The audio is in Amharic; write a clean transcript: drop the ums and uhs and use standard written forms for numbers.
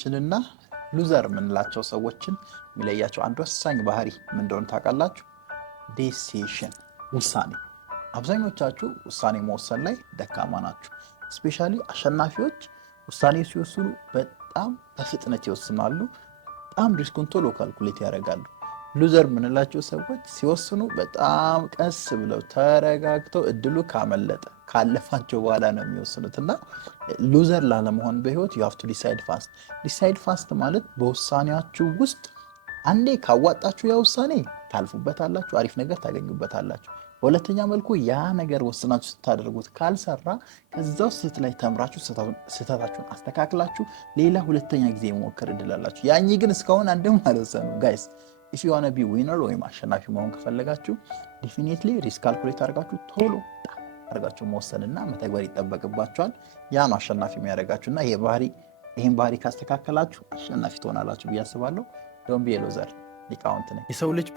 ችንና ሉዘር ምንላቸው ሰዎችን የሚለያቸው አንድ ወሳኝ ባህሪ ምን እንደሆነ ታውቃላችሁ? ዲሲሽን ውሳኔ። አብዛኞቻችሁ ውሳኔ መወሰን ላይ ደካማ ናችሁ። ስፔሻሊ አሸናፊዎች ውሳኔ ሲወስኑ በጣም በፍጥነት ይወስናሉ። በጣም ሪስኩን ቶሎ ካልኩሌት ያደርጋሉ። ሉዘር ምንላቸው ሰዎች ሲወስኑ በጣም ቀስ ብለው ተረጋግተው እድሉ ካለፋቸው በኋላ ነው የሚወስኑት። እና ሉዘር ላለመሆን በህይወት you have to decide fast። ዲሳይድ ፋስት ማለት በውሳኔያችሁ ውስጥ አንዴ ካዋጣችሁ ያ ውሳኔ ታልፉበታላችሁ፣ አሪፍ ነገር ታገኙበታላችሁ። በሁለተኛ መልኩ ያ ነገር ወስናችሁ ስታደርጉት ካልሰራ ከዛው ስህተት ላይ ተምራችሁ ስህተታችሁን አስተካክላችሁ ሌላ ሁለተኛ ጊዜ መሞከር እድላላችሁ። ያኚ ግን እስካሁን አንድም አልወሰኑ ጋይስ። if you want to be winner ወይም አሸናፊ መሆን ከፈለጋችሁ definitely risk calculate አድርጋችሁ ቶሎ አድርጋችሁ መወሰንና መተግበር ይጠበቅባችኋል። ያ ነው አሸናፊ የሚያደርጋችሁና ይሄን ባህሪ ካስተካከላችሁ አሸናፊ ትሆናላችሁ ብዬ አስባለሁ። don't be a loser ሊቃውንት ነኝ። የሰው ልጅ